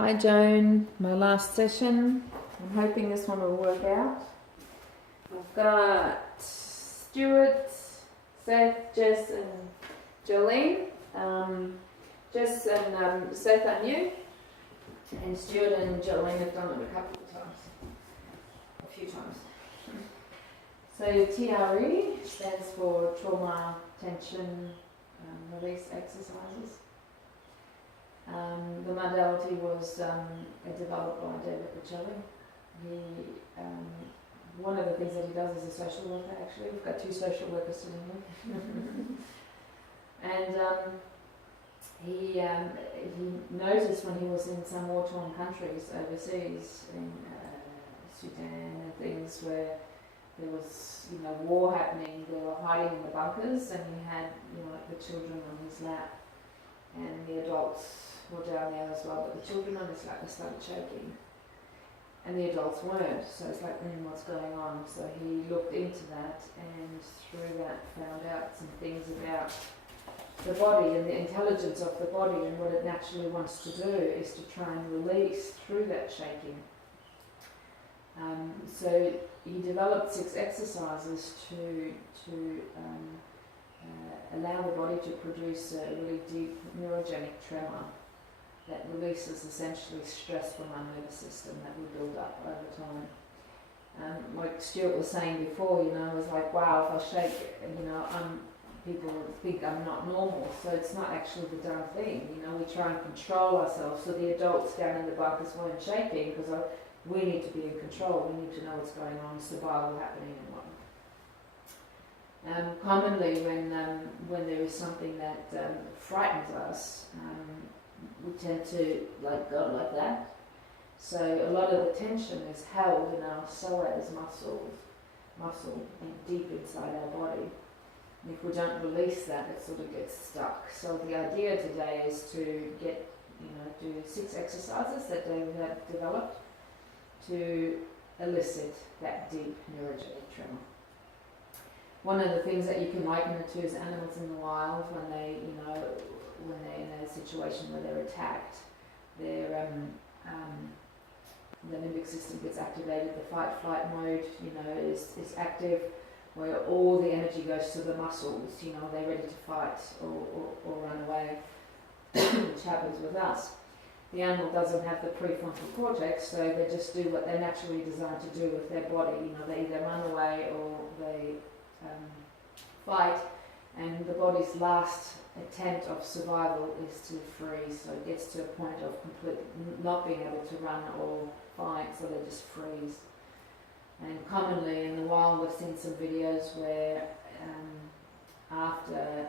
Hi Joan, my last session. I'm hoping this one will work out. I've got Stuart, Seth, Jess and Jolene. Jess and Seth are new, and Stuart and Jolene have done it a few times. So TRE stands for Trauma Tension Release Exercises. The modality was developed by David Pacelli. One of the things that he does is a social worker, actually. We've got two social workers sitting here. And he noticed when he was in some war-torn countries overseas, in Sudan and things where there was, war happening, they were hiding in the bunkers, and he had, like the children on his lap, and the adults were down there as well, but the children on his lap started shaking, and the adults weren't. So it's like, what's going on? So he looked into that, and through that found out some things about the body and the intelligence of the body, and what it naturally wants to do is to try and release through that shaking. So he developed 6 exercises to allow the body to produce a really deep neurogenic tremor that releases essentially stress from our nervous system that we build up over time. Like Stuart was saying before, I was like, wow, if I shake, people think I'm not normal. So it's not actually the darn thing. We try and control ourselves. So the adults down in the bunkers weren't shaking because we need to be in control. We need to know what's going on, survival happening and whatnot. Commonly, when there is something that frightens us, we tend to go like that. So a lot of the tension is held in our psoas muscle and deep inside our body. And if we don't release that, it sort of gets stuck. So the idea today is to get, do 6 exercises that David had developed to elicit that deep neurogenic tremor. One of the things that you can liken it to is animals in the wild when they're in a situation where they're attacked. Their the limbic system gets activated, the fight-flight mode, is active, where all the energy goes to the muscles, they're ready to fight or run away, which happens with us. The animal doesn't have the prefrontal cortex, so they just do what they're naturally designed to do with their body. They either run away or they fight, and the body's last attempt of survival is to freeze. So it gets to a point of complete not being able to run or fight, so they just freeze. And commonly in the wild, we've seen some videos where after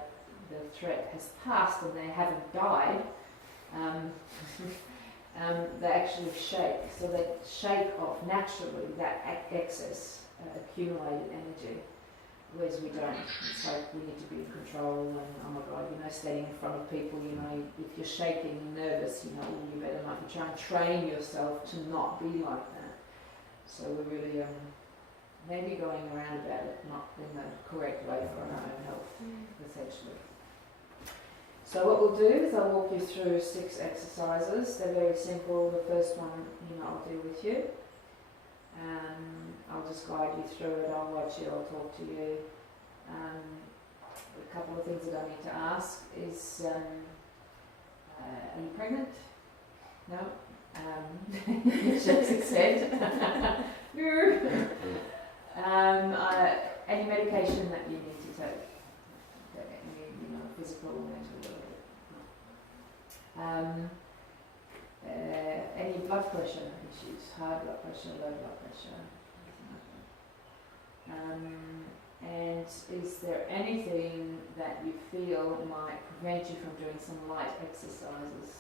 the threat has passed and they haven't died, they actually shake. So they shake off naturally that excess accumulated energy, whereas we don't. It's like we need to be in control, and oh my God, standing in front of people, if you're shaking and nervous, you better not. You try and train yourself to not be like that. So we're really maybe going around about it, not in the correct way for our own health, essentially. So what we'll do is I'll walk you through 6 exercises. They're very simple. The first one, I'll do with you. I'll just guide you through it. I'll watch you. I'll talk to you. A couple of things that I need to ask is, are you pregnant? No? Shakes its head. Any medication that you need to take? Physical or mental. Any blood pressure issues, high blood pressure, low blood pressure, and is there anything that you feel might prevent you from doing some light exercises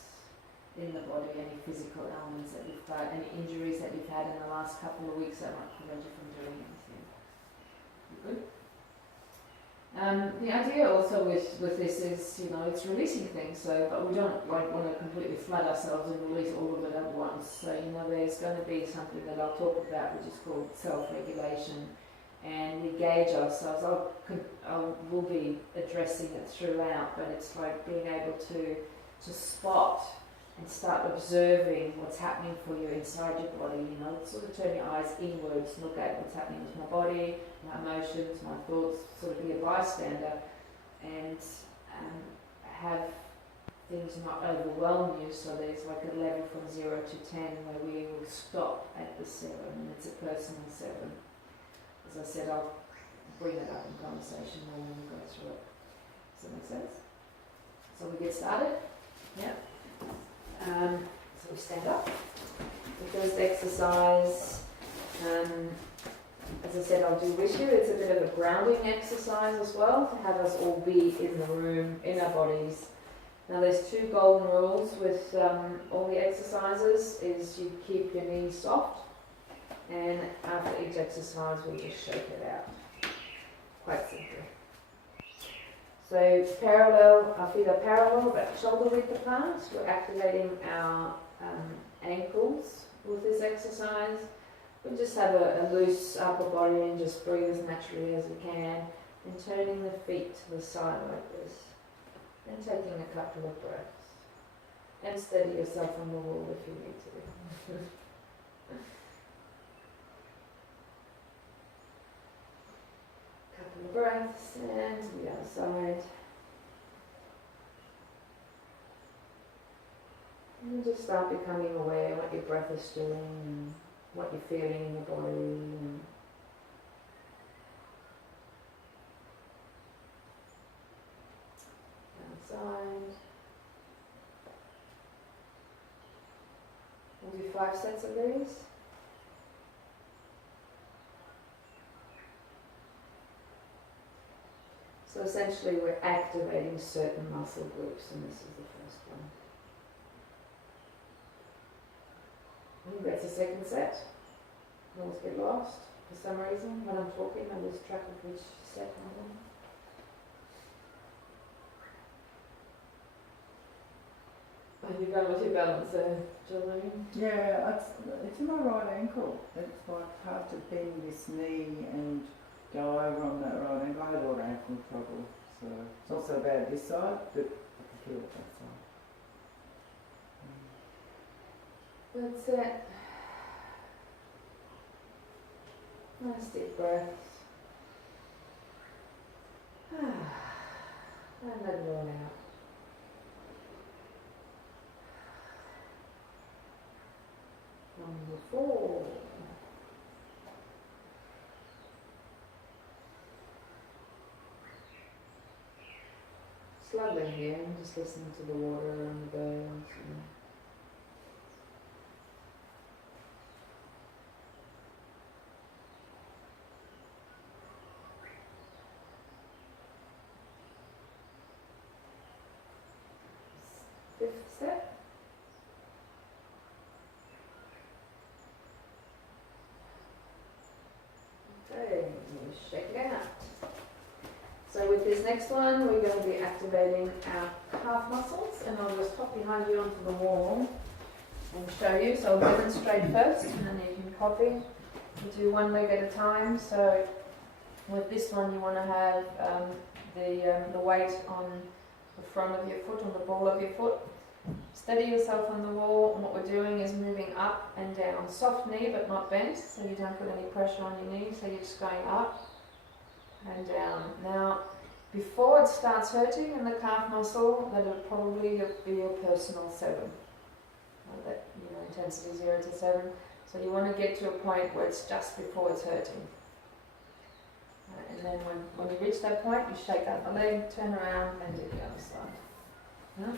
in the body, any physical ailments that you've got, any injuries that you've had in the last couple of weeks that might prevent you from doing anything? You good? The idea also with this is, it's releasing things, but we don't want to completely flood ourselves and release all of it at once. So, there's going to be something that I'll talk about, which is called self-regulation, and we gauge ourselves. We'll be addressing it throughout, but it's like being able to spot and start observing what's happening for you inside your body. You know, sort of turn your eyes inwards, look at what's happening with my body, my emotions, my thoughts, sort of be a bystander, and have things not overwhelm you. So there's like a level from 0 to 10 where we will stop at the 7, and it's a personal 7. As I said, I'll bring it up in conversation more when we go through it. Does that make sense? So we get started? Yeah. So we stand up. The first exercise, as I said, I'll do with you. It's a bit of a grounding exercise as well, to have us all be in the room, in our bodies. Now there's 2 golden rules with all the exercises, is you keep your knees soft, and after each exercise we'll just shake it out. Quite simply. So parallel, our feet are parallel but shoulder width apart. We're activating our ankles with this exercise. We just have a loose upper body and just breathe as naturally as we can, and turning the feet to the side like this, and taking a couple of breaths. And steady yourself on the wall if you need to. Couple of breaths, and to the other side. And just start becoming aware what your breath is doing, and what you're feeling in your body. And outside. We'll do 5 sets of these. So essentially we're activating certain muscle groups, and this is the first one. I think that's the second set. I always get lost for some reason when I'm talking. I lose track of which set I'm on. Have you gone with your balance there, Jolene? Yeah, it's in my right ankle. It's like hard to bend this knee and go over on that right ankle. I had a lot of ankle trouble, so it's not so bad this side, but I can feel it that side. That's it. Nice deep breaths. And let it all out. Number 4. It's lovely here. I'm just listening to the water and the birds. Fifth step. Okay, we'll shake it out. So with this next one, we're going to be activating our calf muscles, and I'll just hop behind you onto the wall and show you. So I'll demonstrate first, and then you can copy. We do one leg at a time. So with this one, you want to have the weight on the front of your foot, on the ball of your foot. Steady yourself on the wall, and what we're doing is moving up and down. Soft knee but not bent, so you don't put any pressure on your knee, so you're just going up and down. Now, before it starts hurting in the calf muscle, that'll probably be your personal 7. That, intensity 0 to 7. So you want to get to a point where it's just before it's hurting. And then when you reach that point, you shake out the leg, turn around, and do the other side. Yeah?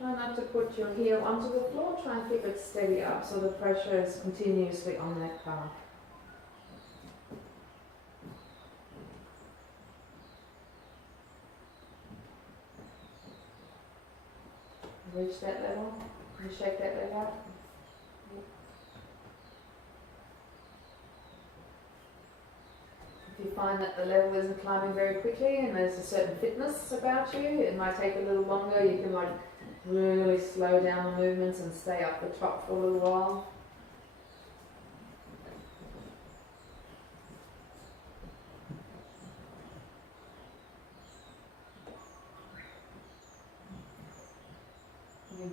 Try not to put your heel onto the floor, try and keep it steady up so the pressure is continuously on that calf. Reach that level, you shake that leg out. If you find that the level isn't climbing very quickly and there's a certain fitness about you, it might take a little longer, you can really slow down the movements and stay up the top for a little while.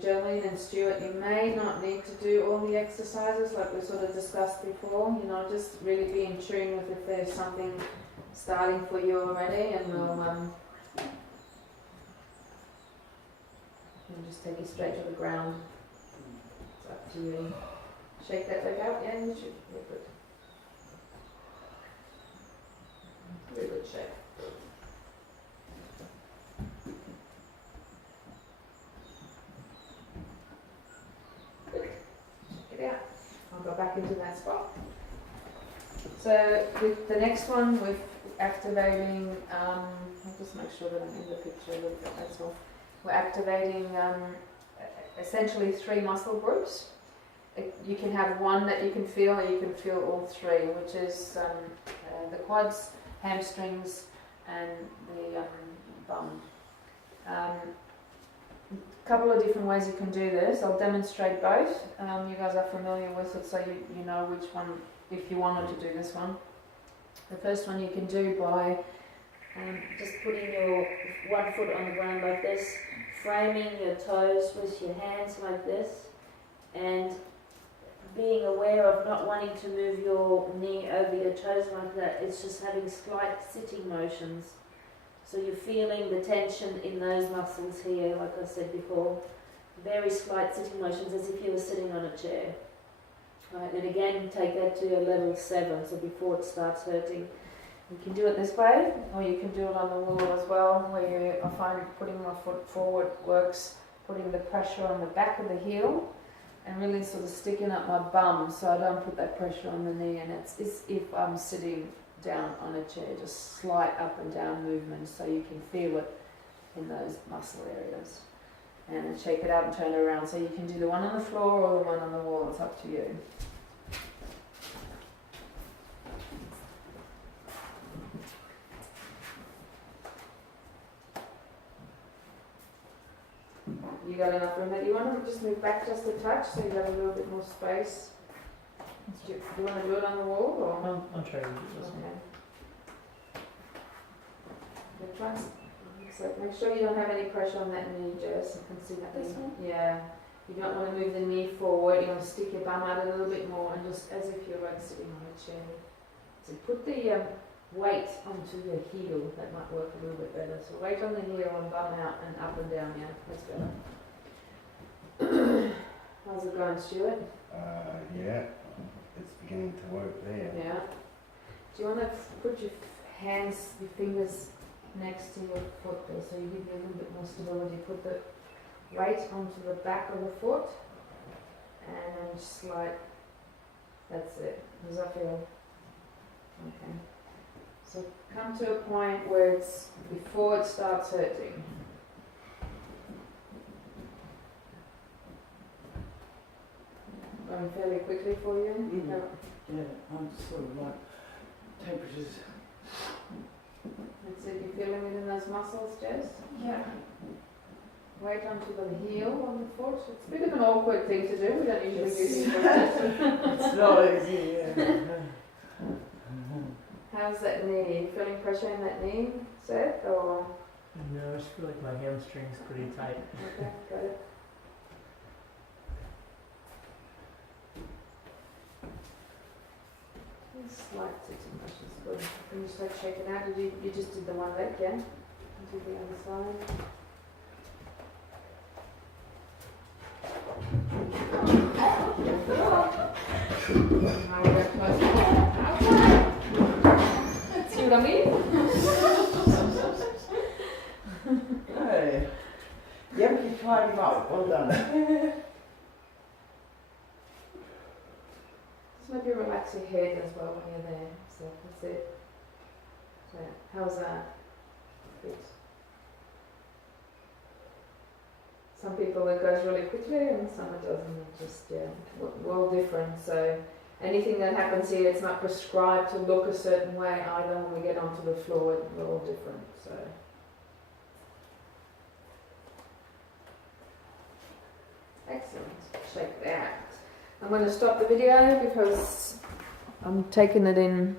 Jolene and Stuart, you may not need to do all the exercises like we sort of discussed before, you know, just really be in tune with if there's something starting for you already, and we'll just take you straight to the ground. It's up to you. Shake that leg out, yeah, you should. You're good. Very good shake. Yeah, I'll go back into that spot. So with the next one, with activating, I'll just make sure that I'm in the picture a little bit, that's all. We're activating essentially 3 muscle groups. You can have one that you can feel, or you can feel all 3, which is the quads, hamstrings, and the bum. Couple of different ways you can do this. I'll demonstrate both. You guys are familiar with it, so you know which one, if you wanted to do this one. The first one you can do by just putting your one foot on the ground like this, framing your toes with your hands like this, and being aware of not wanting to move your knee over your toes like that. It's just having slight sitting motions. So you're feeling the tension in those muscles here, like I said before. Very slight sitting motions as if you were sitting on a chair. Right, and again, take that to your level 7, so before it starts hurting. You can do it this way, or you can do it on the wall as well, where I find putting my foot forward works, putting the pressure on the back of the heel, and really sort of sticking up my bum so I don't put that pressure on the knee, and it's as if I'm sitting down on a chair, just slight up and down movements so you can feel it in those muscle areas. And then shake it out and turn it around. So you can do the one on the floor or the one on the wall, it's up to you. You got enough room there? You want to just move back just a touch so you have a little bit more space? Do you want to do it on the wall or? I'll try to do this one. Okay. So make sure you don't have any pressure on that knee, Jess. I can see that. This one? Yeah. You don't want to move the knee forward. You want to stick your bum out a little bit more, and just as if you're like sitting on a chair. So put the weight onto your heel. That might work a little bit better. So weight on the heel and bum out and up and down. Yeah, that's better. How's it going, Stuart? Yeah, it's beginning to work there. Yeah. Do you want to put your hands, your fingers next to your foot there, so you give you a little bit more stability? Put the weight onto the back of the foot, and then slide. That's it. Does that feel? Okay. So come to a point where it's before it starts hurting. Going fairly quickly for you? Mm. No. Yeah, I'm sort of like temperatures. That's it. You feeling it in those muscles, Jess? Yeah. Weight onto the heel on the foot. It's a bit of an awkward thing to do. We don't usually do things like that. It's not easy, yeah. How's that knee? You feeling pressure in that knee, Seth? Or No, I just feel like my hamstring's pretty tight. okay, got it. Slight sitting motions, good. Can you just like shake it out? You just did the one leg, yeah? Do the other side. Now we're back close. See what I mean? Hey. Yeah, but you tried him up. Well done. Just maybe relax your head as well when you're there. So that's it. So how's that? Good. Some people it goes really quickly and some it doesn't. It just, yeah, we're all different. So anything that happens here, it's not prescribed to look a certain way either. When we get onto the floor, we're all different. So Excellent. Check that. I'm going to stop the video because I'm taking it in